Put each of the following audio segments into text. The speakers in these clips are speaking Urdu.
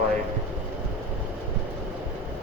5,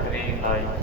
39।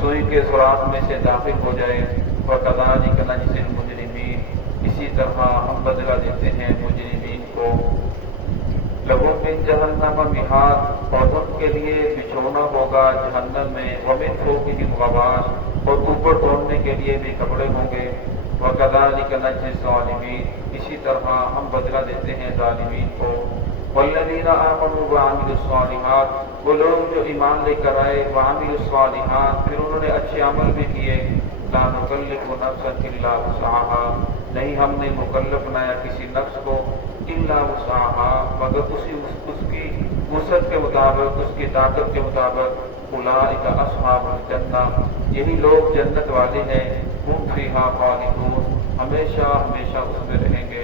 سوئی کے سوراخ میں سے داخل ہو جائے، وَكَذَلِكَ نَجْزِي الْمُجْرِمِينَ، اسی طرح ہم بدلہ دیتے ہیں مجرمین کو۔ لَهُم مِّن جَهَنَّمَ مِہَادٌ، اور ان کے لیے بچھونا ہوگا جہنم میں، وَمِن فَوْقِهِمْ غَوَاشٍ، اور اوپر اوڑھنے کے لیے بھی کپڑے ہوں گے، وَكَذَلِكَ نَجْزِي الظَّالِمِينَ، اسی طرح ہم بدلہ دیتے ہیں ظالمین کو۔ والذین آمنوا وعملوا الصالحات، وہ لوگ جو ایمان لے کر آئے، وعملوا الصالحات، پھر انہوں نے اچھے عمل بھی کیے، لا نکلف نفسا الا وسعها، نہیں ہم نے مکلف بنایا کسی نفس کو الا وسعها، مگر اس کی وسعت کے مطابق، اس کی طاقت کے مطابق۔ اولئک اصحاب الجنہ، یہی لوگ جنت والے ہیں، ہم فیہا خالدون، ہمیشہ ہمیشہ اس میں رہیں گے۔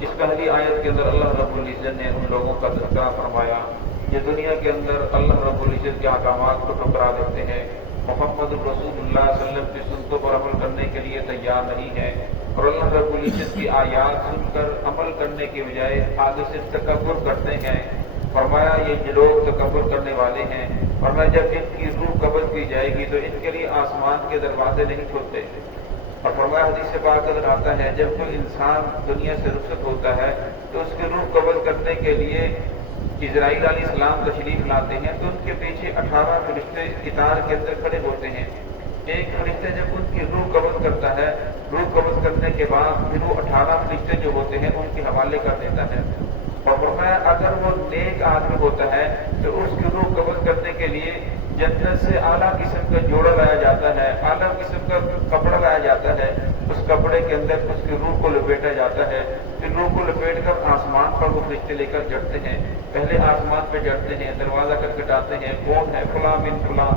اس پہلی آیت کے اندر اللہ رب العزت نے ان لوگوں کا تذکرہ فرمایا جو دنیا کے اندر اللہ رب العزت کے احکامات کو ٹھکرا دیتے ہیں، محمد رسول اللہ صلی اللہ علیہ وسلم کی سنتوں پر عمل کرنے کے لیے تیار نہیں ہے، اور اللہ رب العزت کی آیات سن کر عمل کرنے کے بجائے آگے سے تکبر کرتے ہیں۔ فرمایا یہ لوگ تکبر کرنے والے ہیں، فرمایا جب ان کی روح قبض کی جائے گی تو ان کے لیے آسمان کے دروازے نہیں کھلتے۔ اور فرمایا حدیث پاک اگر آتا ہے جب کوئی انسان دنیا سے رخصت ہوتا ہے تو اس کی روح قبض کرنے کے لیے اسرائیل علیہ السلام تشریف لاتے ہیں، تو ان کے پیچھے 18 فرشتے قطار کے اندر کھڑے ہوتے ہیں۔ ایک فرشتے جب ان کی روح قبض کرتا ہے، روح قبض کرنے کے بعد پھر وہ 18 فرشتے جو ہوتے ہیں ان کے حوالے کر دیتا ہے۔ اور فرمایا اگر وہ نیک آدمی ہوتا ہے تو اس کی روح قبض کرنے کے لیے جنت سے اعلیٰ قسم کا جوڑا لایا جاتا ہے، اعلیٰ قسم کا کپڑا لایا جاتا ہے، اس کپڑے کے اندر اس کی روح کو لپیٹا جاتا ہے، پھر روح کو لپیٹ کر آسمان پر وہ فرشتے لے کر چڑھتے ہیں۔ پہلے آسمان پہ چڑھتے ہیں، دروازہ کھٹکھٹاتے ہیں، کون ہے؟ فلاں بن فلاں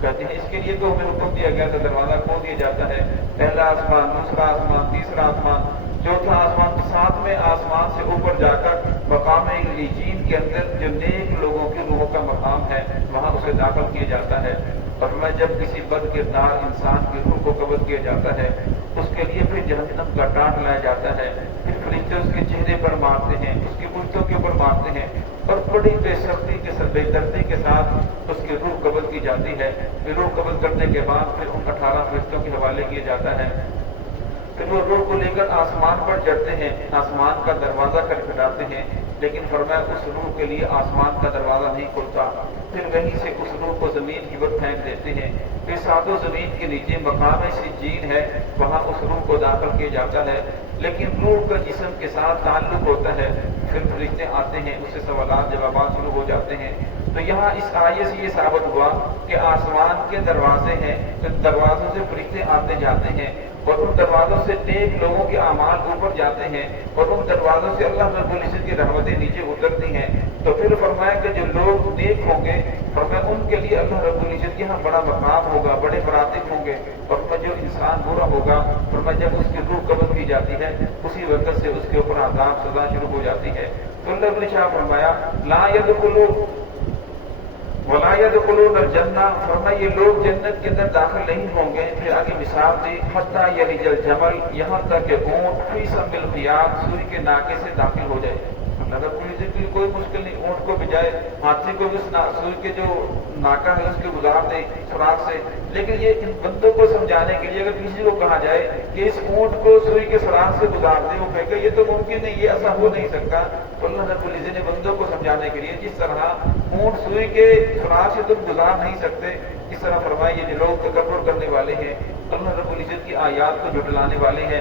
کہتے ہیں۔ اس کے لیے تو ہمیں حکم دیا گیا تھا، دروازہ کھول دیا جاتا ہے، پہلا آسمان، دوسرا آسمان، تیسرا آسمان، چوتھا آسمان، ساتویں آسمان سے اوپر جا کر مقام علیین کے اندر جو نیک لوگوں کی روحوں کا مقام ہے وہاں اسے داخل کیا جاتا ہے۔ اور میں جب کسی بد کردار انسان کی روح کو قبض کیا جاتا ہے اس کے لیے پھر جہنم کا ٹانٹ لایا جاتا ہے، پھر فرشتے اس کے چہرے پر مارتے ہیں، اس کی پشتوں کے اوپر مارتے ہیں، اور بڑی بے سختی کے ساتھ، بے دردی کے ساتھ اس کی روح قبض کی جاتی ہے۔ پھر روح قبض کرنے کے بعد پھر ان 18 فرشتوں کے حوالے کیا جاتا ہے، پھر وہ روح کو لے کر آسمان پر چڑھتے ہیں، آسمان کا دروازہ کھٹکھٹاتے ہیں، لیکن فرمایا اس روح کے لیے آسمان کا دروازہ نہیں کھلتا۔ پھر وہیں سے اس روح کو زمین کی طرف پھینک دیتے ہیں، پھر ساتوں زمین کے نیچے مقام سجین ہے، وہاں اس روح کو داخل کیا جاتا ہے، لیکن روح کا جسم کے ساتھ تعلق ہوتا ہے۔ پھر فرشتے آتے ہیں، اس سے سوالات جوابات شروع ہو جاتے ہیں۔ تو یہاں اس آیت سے یہ ثابت ہوا کہ آسمان کے دروازے ہیں، ان دروازوں سے فرشتے آتے جاتے ہیں، اور ان دروازوں سے نیک لوگوں کے اعمال اوپر جاتے ہیں، اور ان دروازوں سے اللہ رب العزت کی رحمتیں نیچے اترتی ہیں۔ تو پھر فرمایا کہ جو لوگ نیک ہوں گے، فرمایا ان کے لیے اللہ رب العزت یہاں بڑا مقام ہوگا، بڑے مراتب ہوں گے، اور جو انسان برا ہوگا، فرمایا جب اس کی روح قبض کی جاتی ہے اسی وقت سے اس کے اوپر عذاب سزا شروع ہو جاتی ہے۔ تو اللہ نے شاہ فرمایا لا يدخلوا ولا يدخلون الجنہ، فرمایا یہ لوگ جنت کے اندر داخل نہیں ہوں گے۔ پھر آگے مثال دی حتی یلج الجمل، یہاں تک کہ اونٹ فی سم الخیاط، سوئی کے ناکے سے داخل ہو جائے۔ اللہ رب العزت کے لیے کوئی مشکل نہیں، اونٹ کو بجائے ہاتھی کو بھی سوئی کے جو ناکا ہے اس کے گزار دے سوراخ سے، لیکن یہ ان بندوں کو سمجھانے کے لیے اگر کسی کو کہا جائے کہ اس اونٹ کو سوئی کے سوراخ سے گزار دے، وہ کہے کہ یہ تو ممکن نہیں، یہ ایسا ہو نہیں سکتا۔ تو اللہ رب العزت نے بندوں کو سمجھانے کے لیے جس طرح اونٹ سوئی کے سوراخ سے تم گزار نہیں سکتے، اس طرح فرمائے یہ لوگ تکبر کرنے والے ہیں، اللہ رب العزت کی آیات کو جھٹلانے والے ہیں،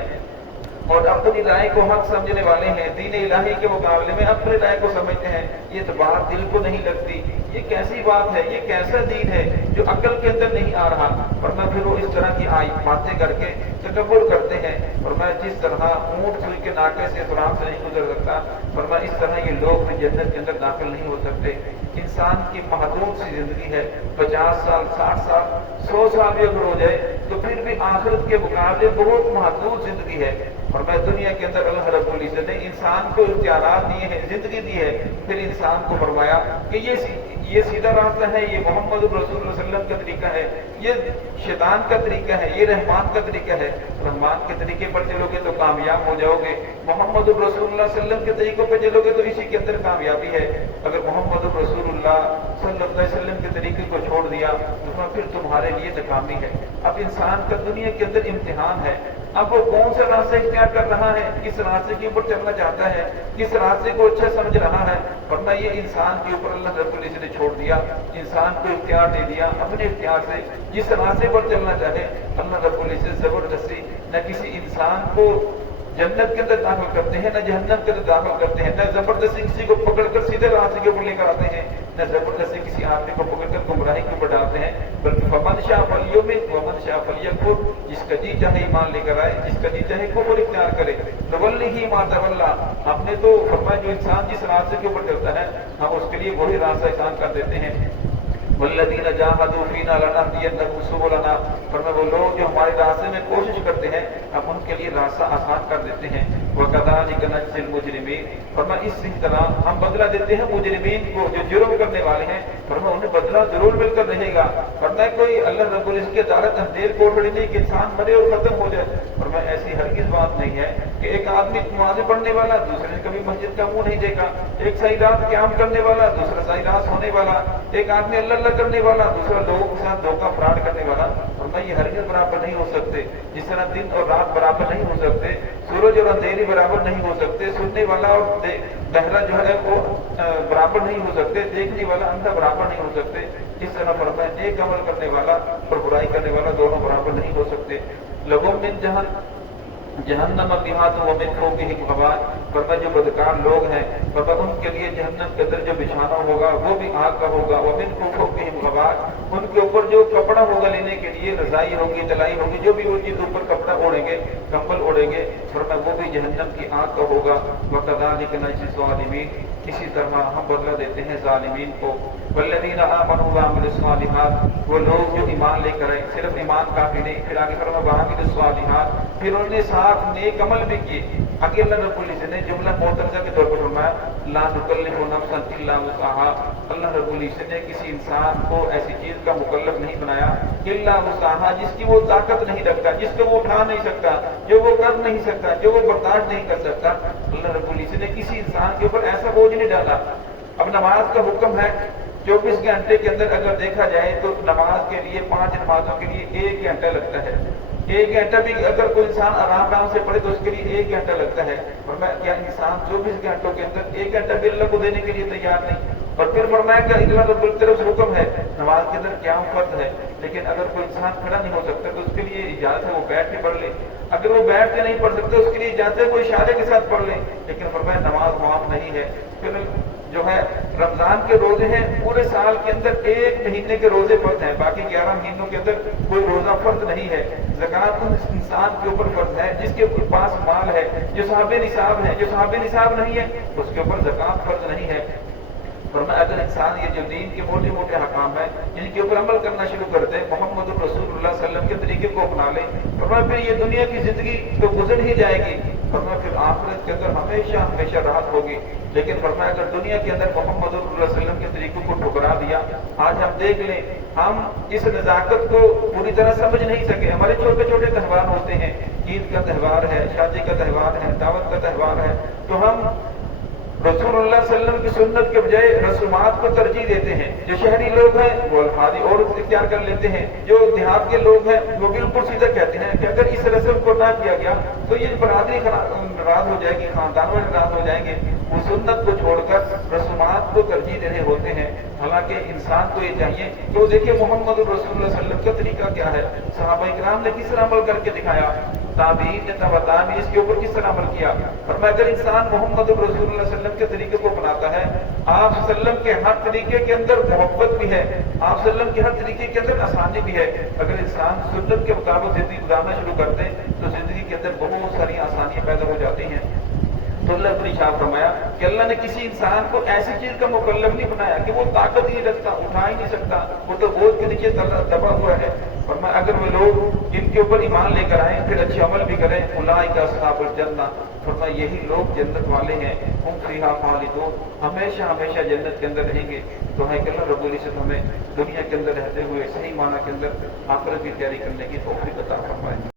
اور اپنی رائے کو حق سمجھنے والے ہیں، دین الہی کے مقابلے میں اپنی رائے کو سمجھتے ہیں۔ یہ تو بات دل کو نہیں لگتی، یہ کیسی بات ہے، یہ کیسا دین ہے جو عقل کے اندر نہیں آ رہا۔ ورنہ پھر وہ اس طرح کی باتیں کر کے تکبر کرتے ہیں۔ فرمایا جس طرح اونٹ سوئی کے ناکے سے سوراخ سے نہیں گزر سکتا، فرمایا اس طرح یہ لوگ بھی جنت کے اندر داخل نہیں ہو سکتے۔ انسان کی محدود سی زندگی ہے، 50 سال، 60 سال، 100 سال بھی اگر ہو جائے تو پھر بھی آخرت کے مقابلے بہت محدود زندگی ہے۔ اور میں دنیا کے اندر اللہ رب العزت نے انسان کو اختیارات دیے ہیں، زندگی دی ہے، پھر انسان کو فرمایا کہ یہ سیدھا راستہ ہے، یہ محمد رسول اللہ صلی اللہ علیہ وسلم کا طریقہ ہے، یہ شیطان کا طریقہ ہے، یہ رحمان کا طریقہ ہے۔ رحمان کے طریقے پر چلو گے تو کامیاب ہو جاؤ گے، محمد رسول اللہ صلی اللہ علیہ وسلم کے طریقوں پہ چلو گے تو اسی کے اندر کامیابی ہے۔ اگر محمد رسول اللہ صلی اللہ علیہ وسلم کے طریقے کو چھوڑ دیا تو پھر تمہارے لیے ناکامی ہے۔ اب انسان کا دنیا کے اندر امتحان ہے، اب وہ کون سا راستہ اختیار کر رہا ہے، کس راستے کے اوپر چلنا چاہتا ہے، کس راستے کو اچھا سمجھ رہا ہے، ورنہ یہ انسان کے اوپر اللہ رب العزت نے چھوڑ دیا، انسان کو اختیار دے دیا اپنے اختیار سے جس راستے پر چلنا چاہے۔ اللہ رب العزت زبردستی نہ کسی انسان کو جنت کے اندر داخل کرتے ہیں، نہ جہنم کے اندر داخل کرتے ہیں، نہ زبردستی کسی کو پکڑ کر سیدھے راستے کے اوپر لے کر آتے ہیں، نہ زبردستی کسی آدمی کو پکڑ کر گمراہی کے اوپر ڈالتے ہیں، بلکہ فمن شاء فلیؤمن ومن شاء فلیکفر، جس کا جی چاہے ایمان لے کر آئے، جس کا جی چاہے کفر اختیار کرے۔ نولیہ ما تولی، ہم نے تو فرمایا جو انسان جس راستے کے اوپر چلتا ہے ہم اس کے لیے وہی راستہ آسان کر دیتے ہیں۔ والذین جاہدوا فینا لنہدینہم سبلنا، فرمایا وہ لوگ جو ہمارے راستے میں کوشش کرتے ہیں ہم ان کے لیے راستہ آسان کر دیتے ہیں۔ وکذالک نجزی المجرمین، فرمایا اسی طرح ہم بدلہ دیتے ہیں مجرمین کو جو جرم کرنے والے ہیں، فرمایا انہیں بدلہ ضرور مل کر رہے گا۔ فرمایا کوئی اللہ رب العزت کی عدالت اندھیر کوٹڑی نہیں کہ انسان مرے اور ختم ہو جائے، فرمایا ایسی ہرگز بات نہیں ہے کہ ایک آدمی نماز پڑھنے والا دوسرے نے کبھی مسجد کا منہ نہیں دیکھا، ایک صحیح رات قیام کرنے والا دوسرا صحیح رات ہونے والا، ایک آدمی اللہ کرنے والا دوسرا لوگوں کے ساتھ دھوکہ فراڈ کرنے والا، اور میں یہ ہرگز برابر نہیں ہو سکتے، جس طرح دن اور رات برابر نہیں ہو سکتے، سورج اور اندھیری برابر نہیں ہو سکتے، سننے والا اور بہرا جو ہے وہ برابر نہیں ہو سکتے، دیکھنے والا اندھا برابر نہیں ہو سکتے، اس طرح فرمایا نیک عمل کرنے والا اور برائی کرنے والا دونوں برابر نہیں ہو سکتے۔ لوگوں میں جہنم بہاد ومن فوقہم غواش، فرمایا جو بدکار لوگ ہیں فرمایا ان کے لیے جہنم کے اندر جو بچھانا ہوگا وہ بھی آگ کا ہوگا، ومن فوقہم غواش، ان کے اوپر جو کپڑا ہوگا لینے کے لیے رضائی ہوگی، تلائی ہوگی، جو بھی ان کے اوپر کپڑا اوڑھیں گے، کمبل اوڑھیں گے، فرمایا وہ بھی جہنم کی آگ کا ہوگا۔ وکذالک نجزی الظالمین، اسی طرح ہم بدلہ دیتے ہیں ظالمین کو۔ والذین آمنوا وعملوا الصالحات، وہ لوگ جو ایمان لے کر آئے، صرف ایمان کافی نہیں، پھر آگے فرمایا وعملوا الصالحات، پھر انہوں نے ساتھ نیک عمل بھی کیے۔ آگے اللہ رب العزت نے جملہ معترضہ کے طور پر فرمایا لا نکلف نفسا الا وسعها، اللہ رب العزت نے کسی انسان کو ایسی چیز کا مکلف نہیں بنایا الا وسعها، جس کی وہ طاقت نہیں رکھتا، جس کو وہ اٹھا نہیں سکتا، جو وہ کر نہیں سکتا، جو وہ برداشت نہیں کر سکتا۔ اللہ رب العزت نے کسی انسان کے اوپر ایسا بوجھ نہیں ڈالا۔ اب نماز کا حکم ہے 24 گھنٹے کے اندر اگر دیکھا جائے تو نماز کے لیے 5 نمازوں کے لیے 1 گھنٹہ لگتا ہے، 1 گھنٹہ بھی اگر کوئی انسان آرام سے پڑھے تو اس کے لیے 1 گھنٹہ لگتا ہے، اور میں کیا انسان 24 گھنٹوں کے اندر 1 گھنٹہ بھی اللہ کو دینے کے لیے تیار نہیں؟ اور پھر فرمایا کہ اللہ رب العزت سے حکم ہے نماز کے اندر قیام فرض ہے، لیکن اگر کوئی انسان کھڑا نہیں ہو سکتا تو اس کے لیے اجازت ہے وہ بیٹھ کے پڑھ لے، اگر وہ بیٹھ کے نہیں پڑھ سکتے اس کے لیے اجازت ہے وہ اشارے کے ساتھ پڑھ لے، لیکن فرمایا نماز معاف نہیں ہے۔ پھر جو ہے رمضان کے روزے ہیں، پورے سال کے اندر 1 مہینے کے روزے فرض ہیں، باقی 11 مہینوں کے اندر کوئی روزہ فرض نہیں ہے۔ زکوٰۃ اس انسان کے اوپر فرض ہے جس کے پاس مال ہے، جو صاحب نصاب ہے، جو صاحب نصاب نہیں ہے اس کے اوپر زکوٰۃ فرض نہیں ہے۔ فرمایا اگر انسان یہ جو دین کے موٹے موٹے حکام ہیں ان کے اوپر عمل کرنا شروع کر دے، محمد رسول اللہ صلی اللہ علیہ وسلم کے طریقے کو اپنا لے، فرمایا پھر یہ دنیا کی زندگی تو گزر ہی جائے گی، فرمایا پھر آخرت کے اندر ہمیشہ ہمیشہ راحت ہوگی۔ لیکن فرمایا اگر دنیا کے اندر محمد رسول اللہ صلی اللہ علیہ وسلم کے طریقوں کو ٹھکرا دیا، آج ہم دیکھ لیں ہم اس نزاکت کو پوری طرح سمجھ نہیں سکے۔ ہمارے چھوٹے چھوٹے تہوار ہوتے ہیں، عید کا تہوار ہے، شادی کا تہوار ہے، دعوت کا تہوار ہے، تو ہم رسول اللہ صلی اللہ علیہ وسلم کی سنت کے بجائے رسومات کو ترجیح دیتے ہیں۔ جو شہری لوگ ہیں وہ الفاظی اور اختیار کر لیتے ہیں، جو دیہات کے لوگ ہیں وہ بالکل سیدھا کہتے ہیں کہ اگر اس رسم کو نہ کیا گیا تو یہ برادری ناراض ہو جائے گی، خاندان والے ناراض ہو جائیں گے۔ وہ سنت کو چھوڑ کر رسومات کو ترجیح دینے ہوتے ہیں، حالانکہ انسان کو یہ چاہیے کہ وہ دیکھیں محمد رسول اللہ صلی اللہ علیہ وسلم کا طریقہ کیا ہے، صحابہ کرام نے کس طرح عمل کر کے دکھایا، تابعین نے تابعین اس کے اوپر کس طرح عمل کیا۔ اور میں اگر انسان محمد رسول اللہ صلی اللہ علیہ وسلم کے طریقے کو اپناتا ہے، آپ صلی اللہ علیہ وسلم کے ہر طریقے کے اندر محبت بھی ہے، آپ صلی اللہ علیہ وسلم کے ہر طریقے کے اندر آسانی بھی ہے، اگر انسان سنت کے مطابق زندگی گزارنا شروع کر دے تو زندگی کے اندر بہت ساری آسانیاں پیدا ہو جاتی ہیں۔ تو اللہ نے ارشاد فرمایا کہ اللہ نے کسی انسان کو ایسی چیز کا مکلف نہیں بنایا کہ وہ طاقت ہی رکھتا، اٹھا ہی نہیں سکتا، وہ تو بوجھ کے نیچے دبا ہوا ہے، فرمایا اگر وہ لوگ ان کے اوپر ایمان لے کر آئیں پھر اچھے عمل بھی کریں، اولئک اصحاب الجنہ، فرمایا یہی لوگ جنت والے ہیں، ہم فیہا خالدون، ہمیشہ ہمیشہ جنت کے اندر رہیں گے۔ تو ہے کہ اللہ رب العزت ہمیں دنیا کے اندر رہتے ہوئے صحیح معنی کے اندر آخرت کی تیاری کرنے کی توفیق عطا فرمائے۔